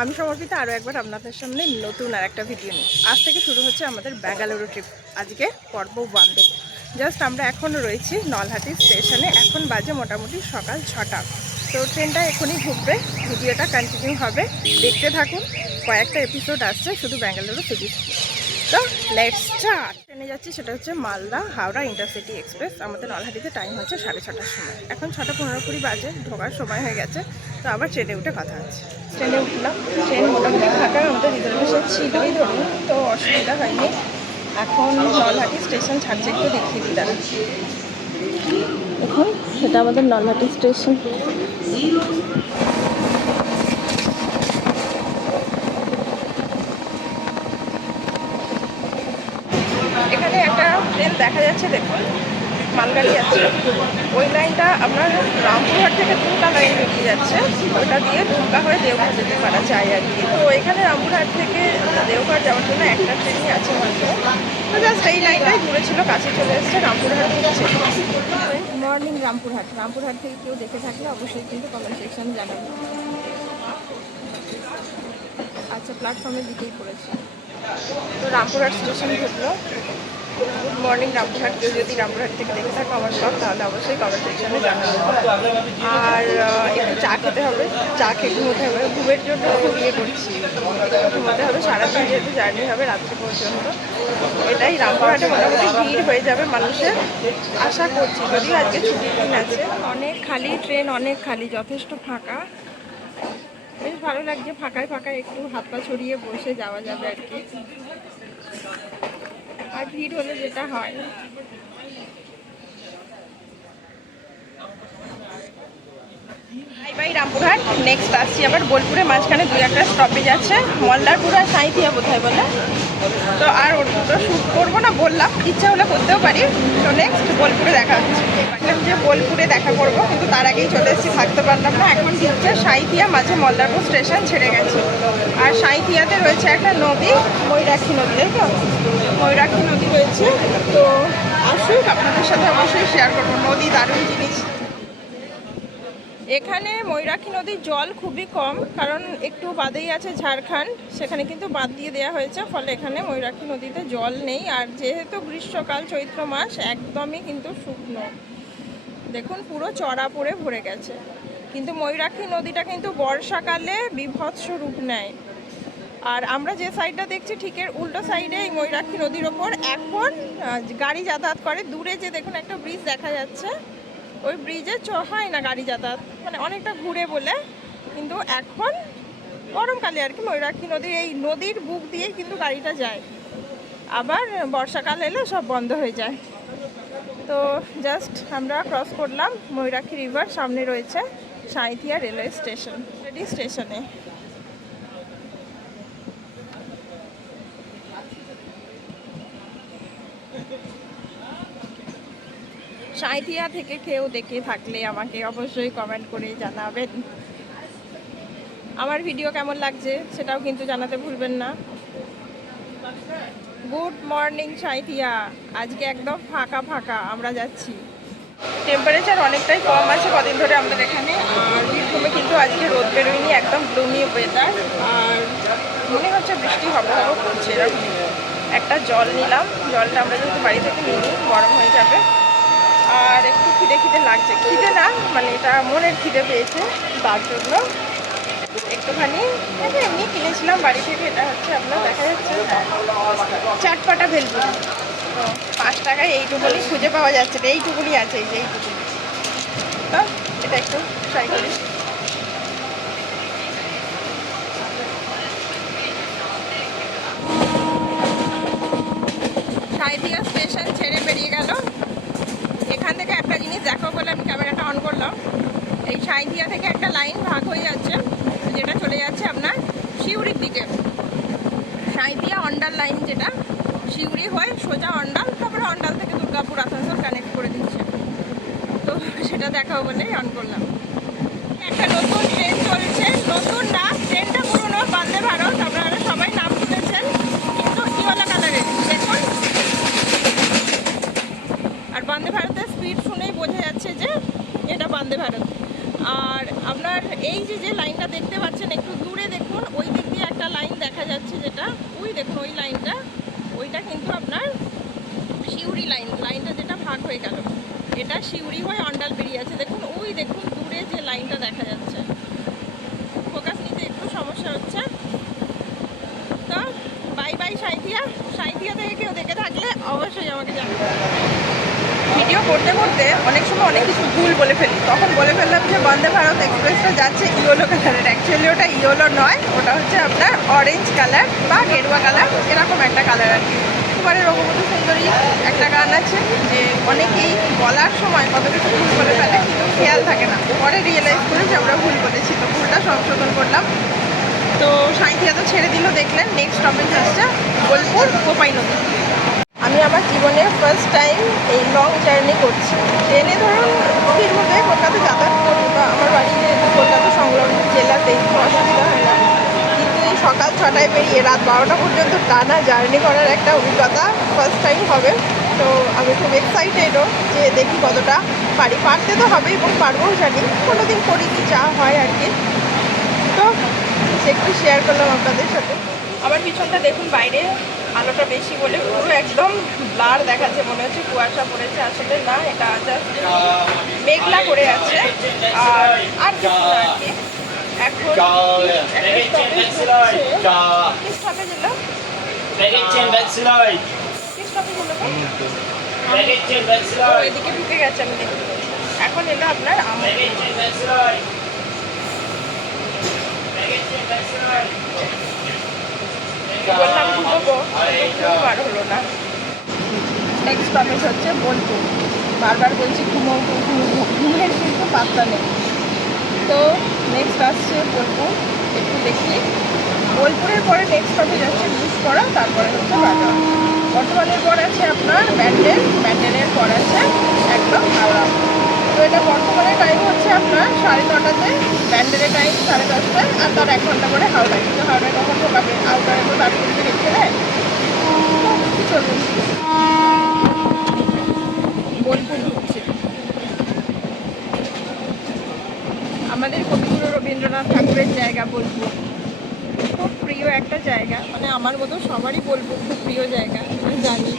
আমি সমর্পিত আরও একবার আপনাদের সামনে নতুন আর একটা ভিডিও নিই আজ থেকে শুরু হচ্ছে আমাদের ব্যাঙ্গালুরু ট্রিপ আজকে পর্ব ওয়ান দেব জাস্ট আমরা এখন রয়েছি নলহাটি স্টেশনে। এখন বাজে মোটামুটি সকাল ছটা। তো ট্রেনটা এখনই ঢুকবে ভিডিওটা কন্টিনিউ হবে। দেখতে থাকুন। কয়েকটা এপিসোড আসছে শুধু ব্যাঙ্গালুরু ফিজিক্স তো লেটস স্টার্ট ট্রেনে যাচ্ছি সেটা হচ্ছে মালদা হাওড়া ইন্টারসিটি এক্সপ্রেস। আমাদের নলহাটিতে টাইম হচ্ছে সাড়ে ছটার সময়। এখন ছটা পনেরো কুড়ি বাজে ঢোকার সময় হয়ে গেছে। তো আবার ট্রেনে উঠে কথা হচ্ছে। ট্রেনে উঠলাম। ট্রেন মোটামুটি ফাঁকা আমাদের রিজার্ভেশন ছিলই ধরুন তো অসুবিধা হয়নি। এখন নলহাটি স্টেশন ছাড়ছে একটু দেখিয়ে দিই দাঁড়া এখন সেটা আমাদের নলহাটি স্টেশন এখানে ট্রেন দেখা যাচ্ছে দেখুন মালগাড়ি আছে। ওই লাইনটা আপনার রামপুরহাট থেকে দুটা লাইন বেরিয়ে যাচ্ছে। ওটা দিয়ে ঢুকা হয়ে দেওঘর যেতে পারা যায় আর কি। তো এখানে রামপুরহাট থেকে দেওঘর যাওয়ার জন্য একটা ট্রেনই আছে মাত্র তো জাস্ট এই লাইনটাই দূরে ছিল কাছে চলে এসছে রামপুরহাট হচ্ছে মর্নিং রামপুরহাট। রামপুরহাট থেকে কেউ দেখে থাকলে অবশ্যই কিন্তু কমেন্ট সেকশনে জানাবেন আচ্ছা প্ল্যাটফর্মের দিকেই পড়েছে। তো রামপুরহাট স্টেশন ঢুকলো। গুড মর্নিং রামপুরহাট কেউ যদি রামপুরহাট থেকে দেখে থাকো আমার ব্লগ তাহলে অবশ্যই কমেন্ট সেকশনে জানাব। আর একটু চা খেতে হবে। চা খেয়ে ঘুমোতে হবে। ঘুমের জন্য খুব ইয়ে করছি। ঘুমোতে হবে, সারাদিন যেহেতু জার্নি হবে রাত্রি পর্যন্ত। এটাই রামপুরহাটে মোটামুটি ভিড় হয়ে যাবে মানুষের। আশা করছি, যদিও আজকে ছুটির দিন আছে। অনেক খালি ট্রেন, অনেক খালি, যথেষ্ট ফাঁকা। বেশ ভালো লাগছে, ফাঁকায় ফাঁকায় একটু হাত পা ছড়িয়ে বসে যাওয়া যাবে আর কি। আর ভিড় হলে যেটা হয়। Bye bye, Rampurhat. নেক্সট আসছি আবার বোলপুরে, মাঝখানে দুই একটা স্টপেজ আছে। মল্লারপুর আর সাঁইথিয়া বোধহয় বলে? তো আর ওর দুটো শ্যুট করব না, বললাম। ইচ্ছা হলে করতেও পারি। তো নেক্সট বোলপুরে দেখা হচ্ছে। ভাবলাম যে বোলপুরে দেখা করব, কিন্তু তার আগেই চলে এসেছি, থাকতে পারলাম না। এখন দিচ্ছে সাঁইথিয়া, মাঝে মল্লারপুর স্টেশন ছেড়ে গেছে। আর সাঁইথিয়াতে রয়েছে একটা নদী, ময়ূরাক্ষী নদী, তাই তো? ময়ূরাক্ষী নদী রয়েছে। তো আসুক, আপনাদের সাথে অবশ্যই শেয়ার করব। নদী দারুণ জিনিস। এখানে ময়ূরাক্ষী নদীর জল খুবই কম, কারণ একটু বাদেই আছে ঝাড়খণ্ড, সেখানে কিন্তু বাদ দিয়ে দেওয়া হয়েছে, ফলে এখানে ময়ূরাক্ষী নদীতে জল নেই, আর যেহেতু গ্রীষ্মকাল চৈত্র মাস, একদমই কিন্তু শুকনো। দেখুন, পুরো চড়া পড়ে ভরে গেছে। কিন্তু ময়ূরাক্ষী নদীটা কিন্তু বর্ষাকালে বিভৎস রূপ নেয়। আর আমরা যে সাইডটা দেখছি ঠিকের উল্টো সাইডে এই ময়ূরাক্ষী নদীর ওপর, এখন গাড়ি যাতায়াত করে। দূরে যে দেখুন একটা ব্রিজ দেখা যাচ্ছে। ওই ব্রিজে চ হয় না গাড়ি যাতায়াত। মানে অনেকটা ঘুরে বলে, কিন্তু এখন গরমকালে আর কি ময়ূরাক্ষী নদীর, এই নদীর বুক দিয়েই কিন্তু গাড়িটা যায়। আবার বর্ষাকাল এলে, সব বন্ধ হয়ে যায়। তো জাস্ট আমরা ক্রস করলাম ময়ূরাক্ষী রিভার সামনে রয়েছে সাঁইথিয়া রেলওয়ে স্টেশন রেডি স্টেশনে সাঁইথিয়া থেকে কেউ দেখে থাকলে আমাকে অবশ্যই কমেন্ট করে জানাবেন। আমার ভিডিও কেমন লাগছে সেটাও কিন্তু জানাতে ভুলবেন না। Good morning Sainthia. আজকে একদম ফাঁকা ফাঁকা, আমরা যাচ্ছি। টেম্পারেচার অনেকটাই কম আছে কদিন ধরে আমাদের এখানে, আর বীরভূমে কিন্তু আজকে রোদ বেরোয়নি, একদম গ্লুমি ওয়েদার আর মনে হচ্ছে বৃষ্টি হবে হবে করছে এরকম। একটা জল নিলাম, জলটা আমরা যেহেতু বাড়ি থেকে নিই, গরম হয়ে যাবে। আর একটু খিদে খিদে লাগছে। খিদে না মানে এটা মনের খিদে পেয়েছে, তার জন্য। একটুখানি এমনি কিনেছিলাম বাড়ি থেকে, এটা হচ্ছে আপনার দেখা যাচ্ছে চাটপাটা ভেলপুরি। তো পাঁচ টাকায় এইটুকুনি খুঁজে পাওয়া যাচ্ছে না এইটুকুনি আছে, এই যে এইটুকুনি। তো এটা একটু ট্রাই করি সাইদিয়া স্টেশন ছেড়ে বেরিয়ে গেল এখান থেকে একটা জিনিস দেখো বলে আমি ক্যামেরাটা অন করলাম সাইদিয়া থেকে একটা লাইন ভাগ হয়ে যাচ্ছে। যেটা চলে যাচ্ছে আপনার শিউরির দিকে। সাইদিয়া অন্ডাল লাইন যেটা, শিউরি হয়ে সোজা অন্ডাল, তারপরে অন্ডাল থেকে দুর্গাপুর, আসানসোল কানেক্ট করে দিচ্ছে। তো সেটা দেখাও বলে অন করলাম। একটা নতুন ট্রেন চলছে, নতুন না ট্রেনটা পুরোনো, বন্দে ভারত, আপনারা সবাই নাম শুনেছেন, কিন্তু ইওলা কালারের দেখুন। আর বন্দে ভারতের স্পিড শুনেই বোঝা যাচ্ছে যে এটা বন্দে ভারত। আর এই যে যে লাইনটা দেখতে পাচ্ছেন, একটু দূরে দেখুন, ওই দিক দিয়ে একটা লাইন দেখা যাচ্ছে যেটা। ওই দেখুন, ওই লাইনটা। ওইটা কিন্তু আপনার শিউরি লাইন, লাইনটা যেটা ভাগ হয়ে গেল। এটা শিউরি হয়ে অন্ডাল বেরিয়ে আছে। দেখুন, ওই দেখুন, দূরে যে লাইনটা দেখা যাচ্ছে। ফোকাস নিতে একটু সমস্যা হচ্ছে। তো বাই বাই সাইথিয়া। সাইথিয়া থেকে কেউ দেখে থাকলে অবশ্যই আমাকে জানাবে ভিডিও করতে করতে অনেক সময় অনেক কিছু ভুল বলে ফেলি। তখন বলে ফেললাম যে বন্দে ভারত এক্সপ্রেসটা যাচ্ছে ইয়েলো কালারের। অ্যাকচুয়ালি ওটা ইয়েলো নয়, ওটা হচ্ছে আপনার অরেঞ্জ কালার বা গেরুয়া কালার এরকম একটা কালার আর কি। এবারে রঘুপতি সুন্দরী একটা গান আছে যে অনেকেই বলার সময় কত কিছু ভুল বলে ফেলে, কিন্তু খেয়াল থাকে না। পরে রিয়েলাইজ করে যে আমরা ভুল বলেছি, তো ভুলটা সংশোধন করলাম। তো সাঁইথিয়া তো ছেড়ে দিল, দেখলেন নেক্সট স্টপেজ আসছে বোলপুর কোপাই নদী আমার জীবনে ফার্স্ট টাইম এই লং জার্নি করছি। ট্রেনে ধরুন ফিরবোধে কলকাতা যাতায়াত করি বা আমার বাড়ি যেহেতু কলকাতা সংলগ্ন জেলাতেই অসুবিধা হয় না। কিন্তু এই সকাল ছটায় বেরিয়ে রাত বারোটা পর্যন্ত টানা জার্নি করার একটা অভিজ্ঞতা ফার্স্ট টাইম হবে। তো আমি খুব এক্সাইটেডও যে দেখি কতটা পারি। পারতে তো হবে এবং পারবও জানি, কোনোদিন করিনি, যা হয় আর কি। তো একটু শেয়ার করলাম আপনাদের সাথে। আমার পিছনটা দেখুন, বাইরে আলোটা বেশি বলে পুরো একদম ব্লার দেখাচ্ছে, মনে হচ্ছে কুয়াশা পড়েছে। আসলে না, এটা জাস্ট মেঘলা করে আছে। আর আর কি। এখন এলো? কি stoppage এলো ঢুকে গেছে, আমি এখন এলো আপনার আমার ঘুমবার হলো না নেক্সট টপিক হচ্ছে বোলপুর বারবার বলছি ঘুমোবো ঘুমের কিন্তু পাত্তা নেই। তো নেক্সট আসছে বোলপুর একটু দেখি। বোলপুরের পরে নেক্সট টপিক আসছে বুস করা, তারপরে হচ্ছে বর্তমানের পর আছে আপনার ব্যান্ডেল, ব্যান্ডেলের পর আছে একদম হাওড়া। তো এটা বর্তমানে টাইম হচ্ছে আপনার সাড়ে নটাতে ব্যান্ডেলের টাইম সাড়ে দশটায়, আর তার এক ঘণ্টা করে হাওড়া কিন্তু হাওড়ায় কখন ঢোকাবে? হাওড়ায় তো করতে রেখে দেয় চলুন। বোলপুর আমাদের কবিগুরু রবীন্দ্রনাথ ঠাকুরের জায়গা বোলপুর। খুব প্রিয় একটা জায়গা। মানে আমার মতো সবারই বলব খুব প্রিয় জায়গা। জানি।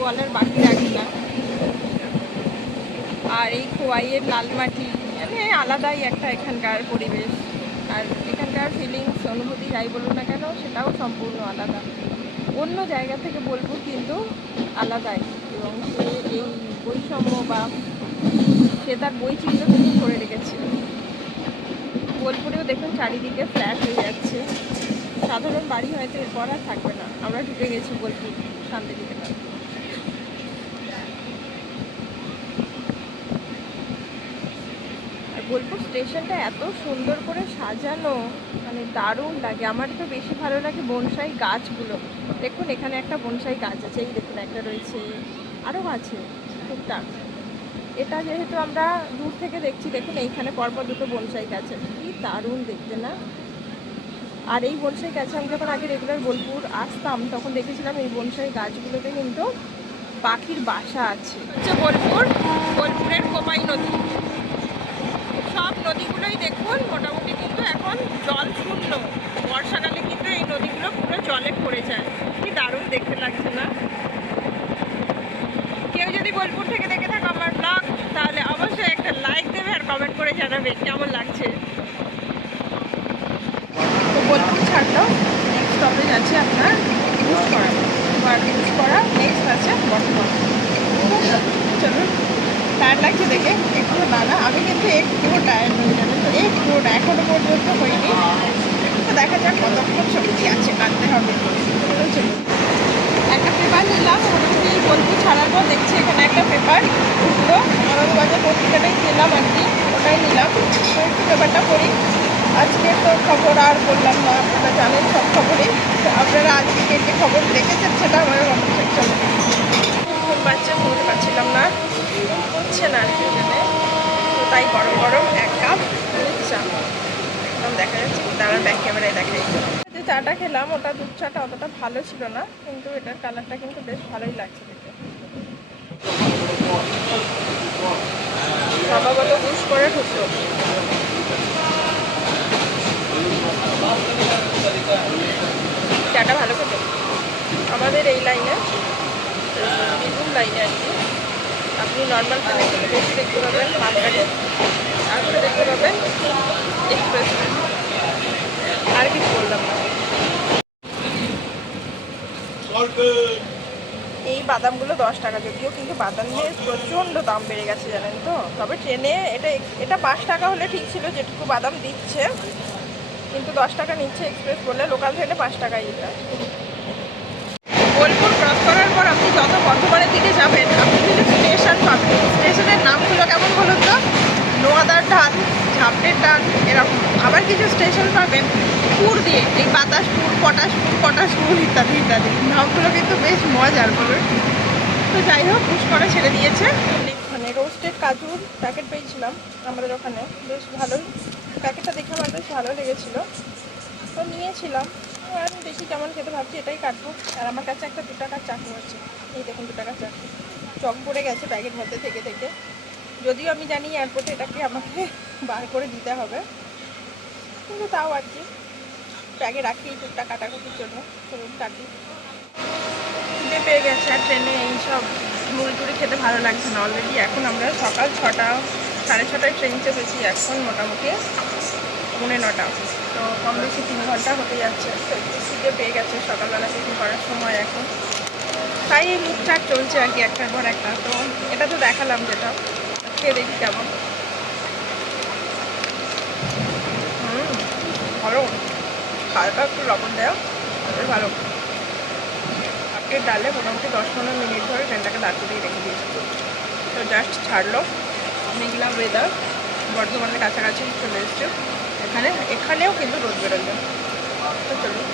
বলার বাকি রাখি না। আর এই খোয়াইয়ের লাল মাটি মানে আলাদাই একটা এখানকার পরিবেশ। আর এখানকার ফিলিংস অনুভূতি যাই বলুন না কেন, সেটাও সম্পূর্ণ আলাদা। অন্য জায়গা থেকে বলব কিন্তু আলাদাই। এবং সে এই বৈষম্য বা সে তার বৈচিত্র্য কিন্তু করে রেখেছে। বোলপুরেও দেখুন চারিদিকে ফ্ল্যাট হয়ে যাচ্ছে। সাধারণ বাড়ি হয়তো এরপর আর থাকবে না। আমরা ঢুকে গেছি বোলপুর শান্তিনিকেতন। বোলপুর স্টেশনটা এত সুন্দর করে সাজানো মানে দারুণ লাগে। আমার তো বেশি ভালো লাগে বনসাই গাছগুলো। দেখুন, এখানে একটা বনসাই গাছ আছে, এই দেখুন একটা রয়েছে। আরও আছে, টুকটাক। এটা যেহেতু আমরা দূর থেকে দেখছি, দেখুন, এইখানে পরপর দুটো বনসাই গাছ আছে। কি দারুণ দেখতে, না? আর এই বনসাই গাছে আমি যখন আগে রেগুলার বোলপুর আসতাম, তখন দেখেছিলাম এই বনসাই গাছগুলোতে কিন্তু পাখির বাসা আছে। হচ্ছে বোলপুর, বোলপুরের কোপাই নদী। সব নদীগুলোই দেখুন, মোটামুটি কিন্তু এখন জল শূন্য বর্ষাকালে কিন্তু এই নদীগুলো পুরো জলে পড়ে যায়। কি দারুণ দেখতে লাগছে না? কেউ যদি বোলপুর থেকে দেখে থাকো আমার ব্লগ তাহলে অবশ্যই একটা লাইক দেবে আর কমেন্ট করে জানাবে কেমন লাগছে। বোলপুর ছাড়লো। নেক্সট স্টপেজ আছে আপনার ইউজ করা। ইউজ করা। নেক্সট আছে বর্তমান চলুন। টায়ার লাগছে দেখে একটু না না, আমি কিন্তু একটু টায়ার হয়ে যাবে তো একটু না, এখনও পর্যন্ত হয়নি। তো দেখা যাক কতক্ষণ শক্তি আছে কাটতে হবে। একটা পেপার নিলাম, মোটামুটি বোলপুর ছাড়ার পর দেখছি এখানে একটা পেপার উঠল আনন্দবাজার পত্রিকাটাই নিলাম আর কি, ওটাই নিলাম। একটু পেপারটা পড়ি আজকে তো খবর আর বললাম না, আপনারা জানেন সব খবরই। আপনারা আজকে কে খবর দেখেছেন সেটা আমার কমেন্ট সেকশনে পাচ্ছে ঘুমতে পারছিলাম না। হচ্ছে না আর কি তো তাই গরম গরম এক কাপ। দুধ চা। একদম দেখা যাচ্ছে দাঁড়ার ব্যাক ক্যামেরায় দেখাই। যে চাটা খেলাম, ওটা দুধ চাটা অতটা ভালো ছিল না, কিন্তু এটার কালারটা কিন্তু বেশ ভালোই লাগছে দেখতে। স্বভাবত বুস করে ঢুকলো চাটা ভালো খেতে। আমাদের এই লাইনে বীরভূম লাইনে আর কি। আপনি নর্মাল ট্রেনে থেকে বেশি দেখতে পাবেন মালগাড়ি তারপরে দেখতে পাবেন এক্সপ্রেস আর কিছু বললাম এই বাদামগুলো দশ টাকা যদিও, কিন্তু বাদামের প্রচণ্ড দাম বেড়ে গেছে, জানেন তো? তবে ট্রেনে এটা এটা পাঁচ টাকা হলে ঠিক ছিল, যেটুকু বাদাম দিচ্ছে। কিন্তু দশ টাকা নিচ্ছে এক্সপ্রেস বলে লোকাল ট্রেনে পাঁচ টাকাই এটা। বোলপুর ক্রস করার পর আপনি যত বর্ধমানের দিকে যাবেন, আপনি কিছু স্টেশন পাবেন। স্টেশনের নামগুলো কেমন বলুন তো? নোয়াদার ঢাল ঝাপটের টান এরকম। আবার কিছু স্টেশন পাবেন, পুর দিয়ে, এই বাতাসপুর পটাশপুর পটাশপুর ইত্যাদি ইত্যাদি। নামগুলো কিন্তু বেশ মজার বলুন। তো যাই হোক পুষ করে ছেড়ে দিয়েছে। মানে রোস্টেড কাজুর প্যাকেট পেয়েছিলাম আমাদের ওখানে। বেশ ভালোই। প্যাকেটটা দেখে আমার বেশ ভালো লেগেছিলো। তো নিয়েছিলাম। আর দেখি কেমন খেতে ভাবছি এটাই কাটবো। আর আমার কাছে একটা দু টাকার চাকু আছে। এই দেখুন দু টাকার চাকু। চক পড়ে গেছে প্যাকেট মধ্যে থেকে থেকে। যদিও আমি জানি এয়ারপোর্টে এটাকে আমাকে বার করে দিতে হবে। কিন্তু তাও আর কি। ব্যাগে রাখি টুকটা কাটাকুটির জন্য। চলুন কাটি। খিদে পেয়ে গেছে আর ট্রেনে এইসব মুড়ি টুড়ি খেতে ভালো লাগছে না। অলরেডি এখন আমরা সকাল ছটা, সাড়ে ছটায় ট্রেন চেপেছি। এখন মোটামুটি পৌনে নটা। তো কম বেশি তিন ঘণ্টা হতে যাচ্ছে। খিদে পেয়ে গেছে সকালবেলা টিফিন করার সময় এখন। তাই এই মুখ চলছে আর কি একটার পর একটা। তো এটা তো দেখালাম যেটা। খেয়ে দেখি কেমন। হুম, ভালো। হালকা একটু লবণ দেওয়া ভালো। আজকের ডালে মোটামুটি দশ পনেরো মিনিট ধরে ট্রেনটাকে দাঁড় করিয়ে রেখে দিয়েছি। তো জাস্ট ছাড়লো। মেঘলা ওয়েদার বর্ধমানের কাছাকাছি চলে এসছে। এখানে, এখানেও কিন্তু রোদ বেরোলো। তো চলুন।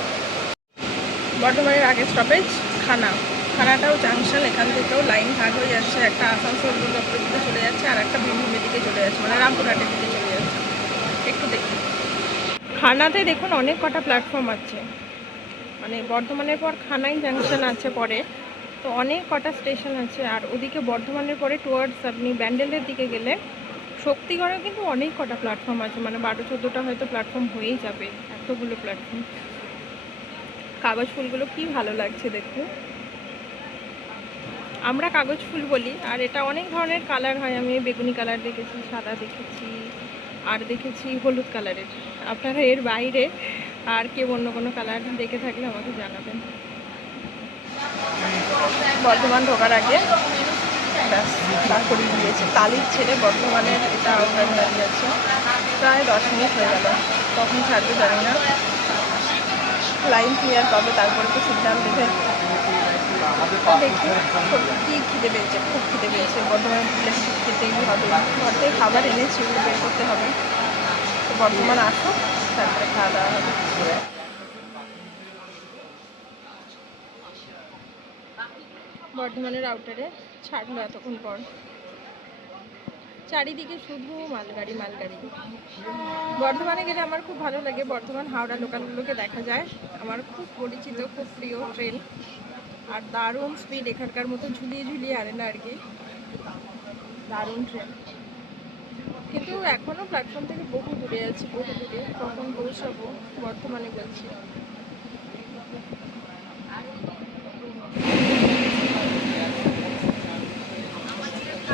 বর্ধমানের আগে স্টপেজ খানা। খানাটাও জাংশন এখান থেকেও লাইন ভাগ হয়ে যাচ্ছে। একটা আসানসোল দুর্গাপুরের দিকে চলে যাচ্ছে, আর একটা বীরভূমের দিকে চলে যাচ্ছে মানে রামপুরহাটের দিকে চলে যাচ্ছে। একটু দেখি। খানাতে দেখুন, অনেক কটা প্ল্যাটফর্ম আছে। মানে বর্ধমানের পর খানাই জাংশন আছে পরে। তো অনেক কটা স্টেশন আছে, আর ওদিকে বর্ধমানের পরে টুয়ার্ডস আপনি ব্যান্ডেলের দিকে গেলে শক্তিগড়েও কিন্তু অনেক কটা প্ল্যাটফর্ম আছে। মানে বারো চোদ্দোটা হয়তো প্ল্যাটফর্ম হয়েই যাবে, এতগুলো প্ল্যাটফর্ম কাগজ ফুলগুলো কি ভালো লাগছে দেখুন আমরা কাগজ ফুল বলি, আর এটা অনেক ধরনের কালার হয়। আমি বেগুনি কালার দেখেছি, সাদা দেখেছি, আর দেখেছি হলুদ কালারের আপনারা এর বাইরে আর কেউ অন্য কোনো কালার দেখে থাকলে আমাকে জানাবেন। বর্ধমান ঢোকার আগে ব্যাস দাঁড় করিয়ে দিয়েছে। তালির ছেড়ে বর্ধমানের এটা আউটলাইন দাঁড়িয়ে আছে। প্রায় দশ মিনিট হয়ে গেল। কখন ছাড়বে জানি না। লাইন ক্লিয়ার পাবে, তারপরে তো সিগন্যাল দেবে। দেখি কি খিদে পেয়েছে, খুব খিদে পেয়েছে। বর্ধমান খেতেই হবে। ঘর থেকে খাবার এনেছি বের করতে হবে। বর্ধমান আসো তারপরে খাওয়া দাওয়া হবে। বর্ধমানের আউটারে ছাড়লো এতক্ষণ পর। চারিদিকে শুধু মালগাড়ি মালগাড়ি। বর্ধমানে গেলে আমার খুব ভালো লাগে। বর্ধমান, হাওড়া লোকালগুলোকে দেখা যায়। আমার খুব পরিচিত, খুব প্রিয় ট্রেন আর দারুণ স্পিড এখানকার মতো ঝুলিয়ে ঝুলিয়ে আনে না আর কি। দারুণ ট্রেন কিন্তু এখনও প্ল্যাটফর্ম থেকে বহু দূরে আছি বহু দূরে কখন পৌঁছাবো? বর্ধমানে বলছি।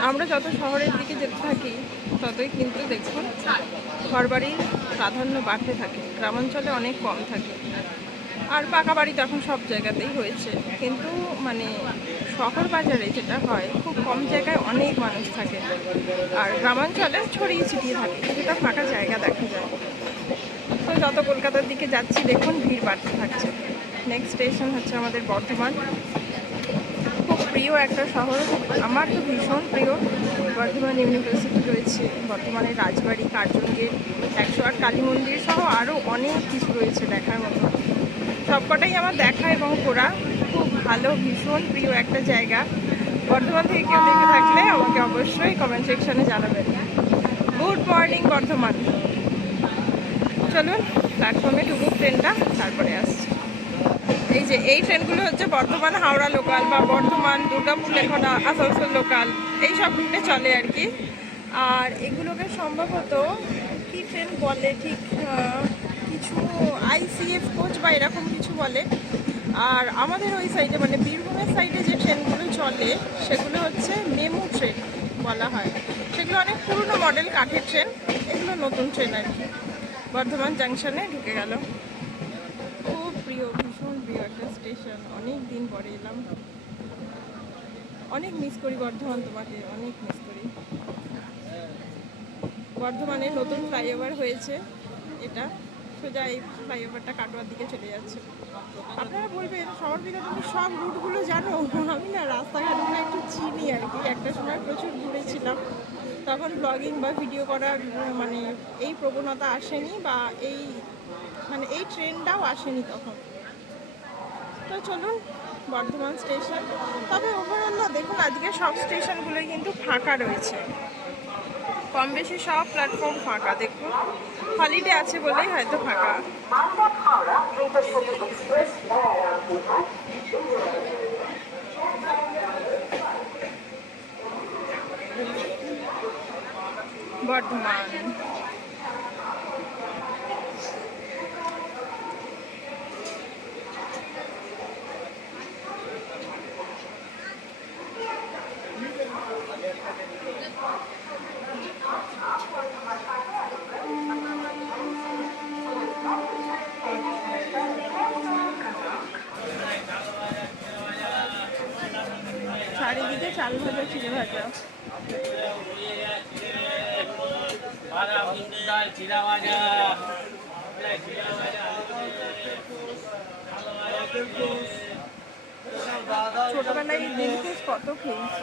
আমরা যত শহরের দিকে যেতে থাকি, ততই কিন্তু দেখুন ঘরবাড়ির প্রাধান্য বাড়তে থাকে। গ্রামাঞ্চলে অনেক কম থাকে। আর পাকা বাড়ি তো এখন সব জায়গাতেই হয়েছে। কিন্তু মানে শহর বাজারে যেটা হয়, খুব কম জায়গায় অনেক মানুষ থাকে। আর গ্রামাঞ্চলে ছড়িয়ে ছিটিয়ে থাকে কিছুটা ফাঁকা জায়গা দেখা যায়। তো যত কলকাতার দিকে যাচ্ছি, দেখুন ভিড় বাড়তে থাকছে। নেক্সট স্টেশন হচ্ছে আমাদের বর্ধমান। প্রিয় একটা শহর। আমার তো ভীষণ প্রিয়। বর্ধমান ইউনিভার্সিটি রয়েছে। বর্ধমানের রাজবাড়ি, কার্জন গেট, একশো আট কালী মন্দির সহ আরও অনেক কিছু রয়েছে দেখার মতো। সবকটাই আমার দেখা এবং ঘোরা খুব ভালো, ভীষণ প্রিয় একটা জায়গা। বর্ধমান থেকে কেউ দেখে থাকলে আমাকে অবশ্যই কমেন্ট সেকশনে জানাবেন। Good morning Bardhaman. চলুন প্ল্যাটফর্মে ঢুকুক ট্রেনটা তারপরে আসছি। এই যে, এই ট্রেনগুলো হচ্ছে বর্ধমান, হাওড়া লোকাল বা বর্ধমান, দুর্গাপুর, লেখনা, আসানসোল লোকাল, এই সব রুটে চলে আর কি। আর এগুলোকে সম্ভবত কি ট্রেন বলে, ঠিক কিছু আইসিএফ কোচ বা এরকম কিছু বলে। আর আমাদের ওই সাইডে মানে বীরভূমের সাইডে যে ট্রেনগুলো চলে, সেগুলো হচ্ছে মেমু ট্রেন বলা হয়। সেগুলো অনেক পুরনো মডেল কাঠের ট্রেন, এগুলো নতুন ট্রেন আর কি। বর্ধমান জাংশনে ঢুকে গেল। প্রিয় একটা স্টেশন অনেক দিন পরে এলাম। অনেক মিস করি বর্ধমান তোমাকে, অনেক মিস করি। বর্ধমানে নতুন ফ্লাইওভার হয়েছে এটা। সোজা এই ফ্লাইওভারটা কাটোয়ার দিকে চলে যাচ্ছে। আপনারা বলবেন শহর দিকে তুমি সব রুটগুলো জানো? আমি না রাস্তাঘাটগুলো একটু চিনি আর কি। একটা সময় প্রচুর ঘুরেছিলাম তখন ব্লগিং বা ভিডিও করার মানে এই প্রবণতা আসেনি বা এই মানে এই ট্রেনটাও আসেনি তখন। তো চলুন বর্ধমান স্টেশন। তবে ওভারঅল দেখুন, আজকে সব স্টেশনগুলোই কিন্তু ফাঁকা রয়েছে। কম বেশি সব প্ল্যাটফর্ম ফাঁকা, দেখুন। হলিডে আছে বলেই হয়তো ফাঁকা। মালদা রামপুরহাট বর্ধমান চাল ভাজা চিড়ে ভাজা। ছোটবেলায় দিলকুশ কত খেয়েছি।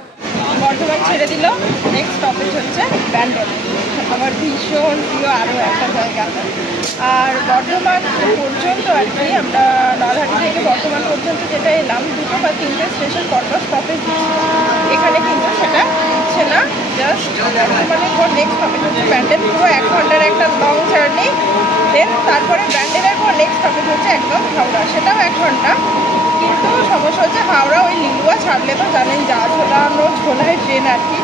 বর্ধমান ছেড়ে দিল। নেক্সট স্টপেজ হচ্ছে ব্যান্ডেল। আমার ভীষণ প্রিয় আরও একটা জায়গা। আর বর্ধমান পর্যন্ত আর কি, আমরা নলহাটি থেকে বর্ধমান পর্যন্ত যেটা এলাম, দুটো বা তিনটে স্টেশন পরপর স্টপেজ এখানে কিন্তু সেটা হচ্ছে না। জাস্ট বর্ধমানের পর নেক্সট স্টপেজ হচ্ছে ব্যান্ডেল। পুরো এক ঘণ্টার একটা লং জার্নি দেন তারপরে ব্যান্ডেলের পর নেক্সট স্টপেজ হচ্ছে একদম হাওড়া। সেটাও এক ঘণ্টা। কিন্তু সমস্যা হচ্ছে হাওড়া ওই লিলুয়া ছাড়লে তো জানেন যা ঝোলানো ঝোলায় ট্রেন আর কি।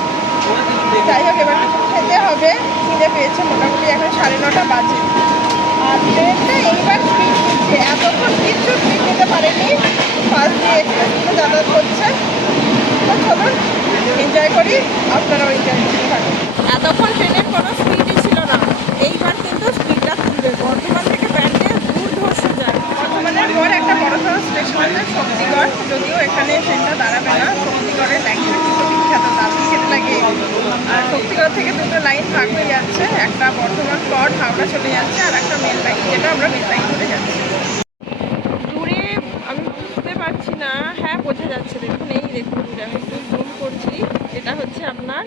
যাই হোক, এবার খেতে হবে, খিদে পেয়েছে, মোটামুটি এখন সাড়ে নটা বাজে। আর ট্রেনটা এইবার স্পিড নিচ্ছে, এতক্ষণ কিচ্ছু স্পিড নিতে পারেনি। ফার্স্ট দিয়ে এক্সপ্রেসগুলো যাতায়াত করছে। তো চলুন এনজয় করি, আপনারাও এনজয় করতে থাকুন। এতক্ষণ ট্রেনের কোনো স্পিডই ছিল না, এইবার কিন্তু স্পিডটা তুলবে বর্ধমান থেকে ব্যান্ডে দূরধর্ষ যায় বর্ধমানের পর একটা বড় স্টেশন শক্তিগড়, যদিও এখানে ট্রেনটা দাঁড়াবে না ল্যাঙ্গুয়েজ কিন্তু বিখ্যাত, দারুণ লাগে। আর শক্তিগড় থেকে দুটো লাইন ভাগ হয়ে যাচ্ছে, একটা বর্ধমান পর হাওড়া চলে যাচ্ছে, আর একটা মেন লাইন যেটা আমরা মেন লাইন ধরে যাচ্ছি। দূরে আমি বুঝতে পারছি না হ্যাঁ বোঝা যাচ্ছে, দেখুন, এই দেখুন আমি একটু জুম করছি, এটা হচ্ছে আপনার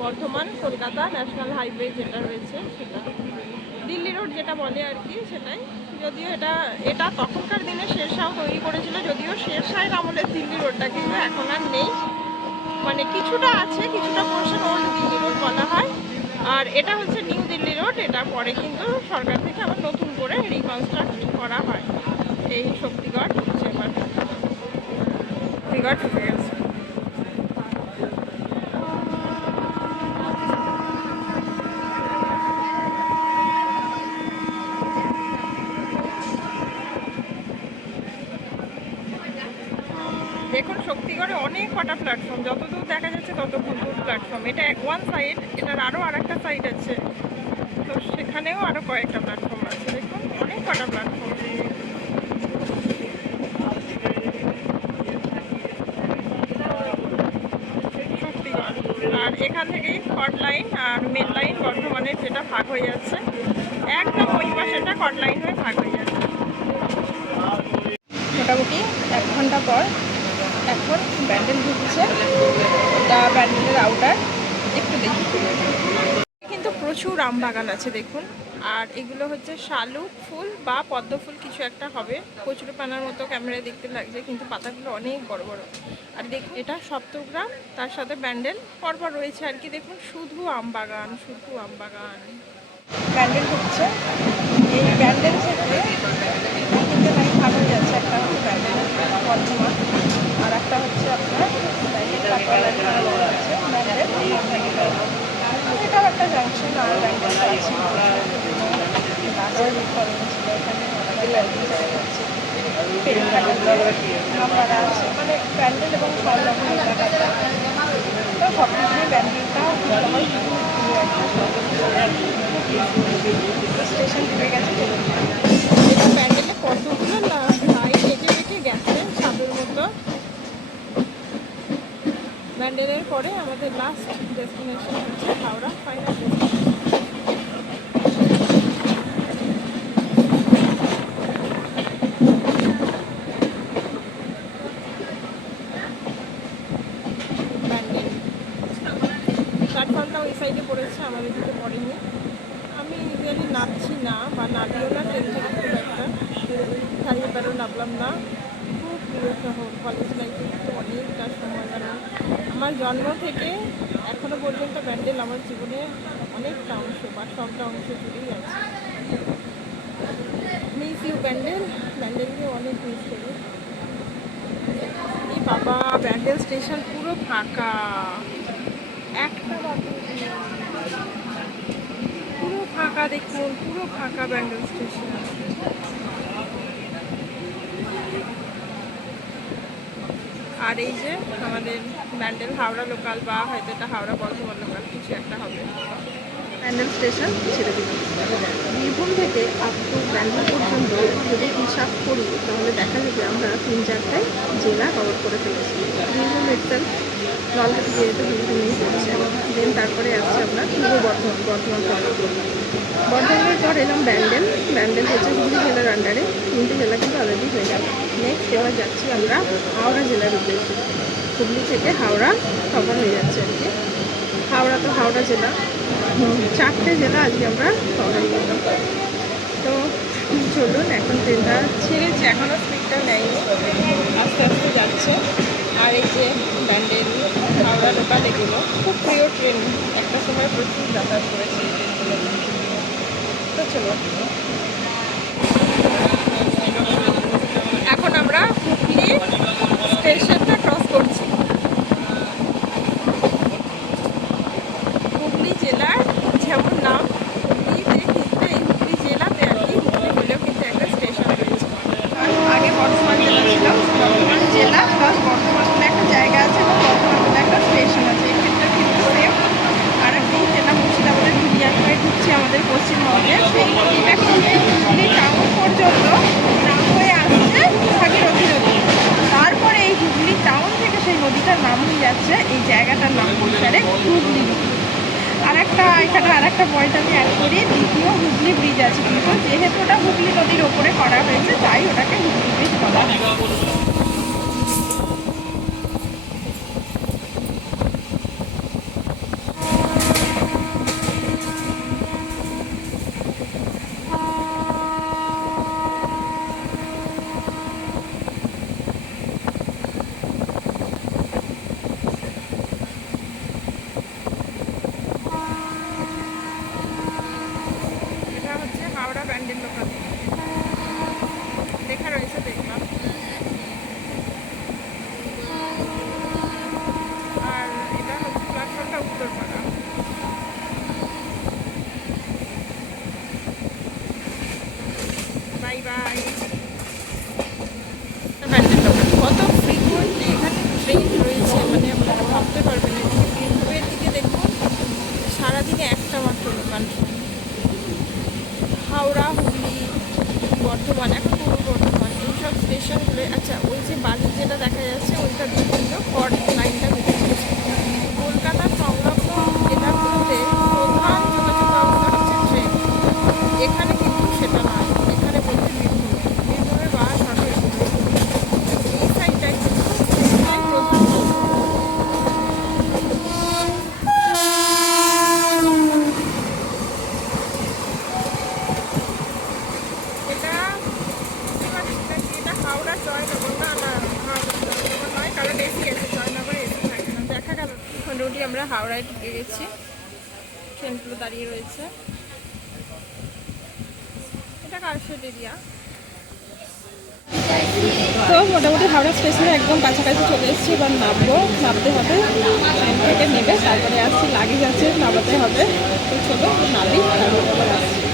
বর্ধমান কলকাতা ন্যাশনাল হাইওয়ে যেটা রয়েছে সেটা। দিল্লি রোড যেটা বলে আর কি, সেটাই। যদিও এটা এটা তখনকার দিনে শেরশাহ তৈরি করেছিল, যদিও শেরশাহের আমলের দিল্লি রোডটা কিন্তু এখন আর নেই। মানে কিছুটা আছে, কিছুটা পোর্শন ওল্ড দিল্লি রোড বলা হয়। আর এটা হচ্ছে নিউ দিল্লি রোড, এটা পরে কিন্তু সরকার থেকে আবার নতুন করে রিকনস্ট্রাক্ট করা হয়। এই শক্তিগড় হচ্ছে এবার। শক্তিগড় ঢুকে গেছে দেখুন শক্তিগড়ে অনেক কটা প্ল্যাটফর্ম যতদূর দেখা যাচ্ছে তত দূর প্ল্যাটফর্ম এটা এক ওয়ান সাইড এটার আরও আরেকটা সাইড আছে তো সেখানেও আরও কয়েকটা প্ল্যাটফর্ম আছে দেখুন অনেক কটা প্ল্যাটফর্ম শক্তিগড় আর এখান থেকেই কট লাইন আর মেন লাইন বর্ধমানের যেটা ভাগ হয়ে যাচ্ছে একদম ওই পাশেটা কট লাইন হয়ে ভাগ হয়ে যাচ্ছে মোটামুটি এক ঘণ্টা পর এখন ব্যান্ডেল ঢুকছে ব্যান্ডেলের আউটার একটু দেখি। কিন্তু প্রচুর আম বাগান আছে, দেখুন। আর এগুলো হচ্ছে শালুক ফুল বা পদ্ম ফুল কিছু একটা হবে। কচুরি পানার মতো ক্যামেরায় দেখতে লাগছে, কিন্তু পাতাগুলো অনেক বড় বড়। আর দেখুন, এটা সপ্তগ্রাম, তার সাথে ব্যান্ডেল পরপর রয়েছে আর কি, দেখুন, শুধু আম বাগান শুধু আম বাগান ব্যান্ডেল হচ্ছে। এই ব্যান্ডেল ভাগ হয়ে যাচ্ছে, একটা হচ্ছে ব্যান্ডেল বর্ধমান আর একটা হচ্ছে আপনার আছে এটাও একটা জাংশন আর ব্যাংকটা আছে বাসের রিফর্মিং ছিল এখানে আমাদের লাইব্রেরি আছে মানে প্যান্ডেল এবং সব রকম তো সব মিলিয়ে প্যান্ডেলটা স্টেশন ঢুকে গেছে পরে আমাদের লাস্ট ডেস্টিনেশন হচ্ছে হাওড়া ফাইনাল প্যান্ডেল প্ল্যাটফর্মটা ওই সাইডে পড়েছে আমাদের দিকে পড়েনি আমি ইউজুয়ালি নাচছি না বা নাচিও না ট্রেন থেকে খুব একটা হারিয়ে বেরো নামলাম না খুব প্রিয় শহর কলেজ লাইফে কিন্তু অনেকটা সময় কারণ আমার জন্ম থেকে এখনও পর্যন্ত ব্যান্ডেল আমার জীবনে অনেকটা অংশ বা সবটা অংশ জুড়েই আছে মিস ইউ ব্যান্ডেল অনেক বাবা, ব্যান্ডেল স্টেশন পুরো ফাঁকা। একটা পুরো ফাঁকা দেখুন, পুরো ফাঁকা ব্যান্ডেল স্টেশন। আর এই যে আমাদের ব্যান্ডেল হাওড়া লোকাল বা হয়তো এটা হাওড়া বর্ধমান লোকাল, কিছু একটা হবে। ব্যান্ডেল স্টেশন ছেড়ে দিলাম। বীরভূম থেকে আপ টু ব্যান্ডেল পর্যন্ত যদি হিসাব করি, তাহলে দেখা যাবে আমরা তিন চারটায় জেলা কভার করে ফেলেছি। বীরভূম ইটসেল নলহাটি যেহেতু বীরভূমেই পড়ছে দেন তারপরে আসছে আমরা পূর্ব বর্ধমান বর্ধমান বর্ধমানের পর এলাম ব্যান্ডেল। ব্যান্ডেল হচ্ছে হুগলি জেলার আন্ডারে তিনটে জেলা কিন্তু অলরেডি হয়ে গেল। নেক্সট এবার যাচ্ছি আমরা হাওড়া জেলার উদ্দেশ্যে। হুগলি থেকে হাওড়া কভার হয়ে যাচ্ছে আর কি হাওড়া তো হাওড়া জেলা। চারটে জেলা আজকে আমরা কভার করলাম। তো চলুন, এখন ট্রেনটা ছেড়েছে এখনও স্পিডটা নেয়নি। আস্তে আস্তে যাচ্ছে। আর এই যে ব্যান্ডেল, হাওড়া লোকাল এগুলো, খুব প্রিয় ট্রেন। একটা সময় প্রচুর যাতায়াত করেছে এই ট্রেনগুলো। তো চলো এখন আমরা হুগলি স্টেশনটা ক্রস করছি হুগলি জেলার যেমন নাম হুগলিতে কিন্তু এই হুগলি জেলাতে আর কি হুগলি হলেও কিন্তু একটা স্টেশন রয়েছে আগে বর্ধমান জেলা ছিল বর্ধমান জেলা প্লাস বর্ধমান বলে একটা জায়গা আছে এবং বর্ধমান বলে একটা স্টেশন আছে এক্ষেত্রে কিন্তু সেম আর একটি জেলা মুর্শিদাবাদের দুনিয়াটায় ঢুকছে আমাদের পশ্চিমবঙ্গে, সেই নদীটা কিন্তু হুগলি টাউন পর্যন্ত নাম হয়ে আসছে ভাগীরথী নদী। তারপরে এই হুগলি টাউন থেকে সেই নদীটার নাম হয়ে যাচ্ছে, এই জায়গাটার নাম অনুসারে হুগলি নদী। আর একটা এখানে আর একটা পয়েন্ট আমি অ্যাড করি, দ্বিতীয় হুগলি ব্রিজ আছে কিন্তু, যেহেতু ওটা হুগলি নদীর ওপরে করা হয়েছে, তাই ওটাকে হুগলি ব্রিজ বলা হয়। হাওড়া স্টেশনে একদম কাছাকাছি চলে এসেছি, এবার নামবো, নামতে হবে ট্রেন থেকে নেবে, তারপরে আসছি, লাগেজ আছে, নামাতে হবে। তো চলো, নামি, তারপরে আবার আসছি।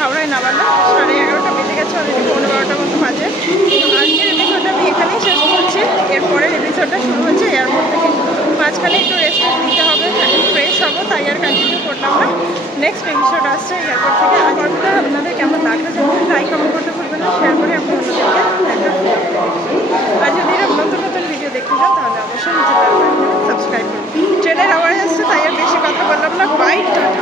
হাওড়ায় নামানো সাড়ে এগারোটা বেজে গেছে অলরেডি পনেরো বারোটার মতো বাজে। আজকের এপিসোডটা আমি এখানেই শেষ করছি। এরপরের এপিসোডটা শুরু হচ্ছে এয়ারপোর্ট থেকে। মাঝখানে একটু রেস্ট নিতে হবে ফ্রেশ হব, তাই আর কন্টিনিউ করলাম না। নেক্সট এপিসোড আসছে এয়ারপোর্ট থেকে। আমি গল্পটা আপনাদের কেমন লাগল যেমন লাইক কমেন্ট করতে ভুলবেন না শেয়ার করে আপনি অন্যদেরকে আর যদি এরকম নতুন নতুন ভিডিও দেখতে চান, তাহলে অবশ্যই নিজেদের সাবস্ক্রাইব করুন। ট্রেনের আওয়াজ আসছে তাই আর বেশি কথা বললাম না। By tata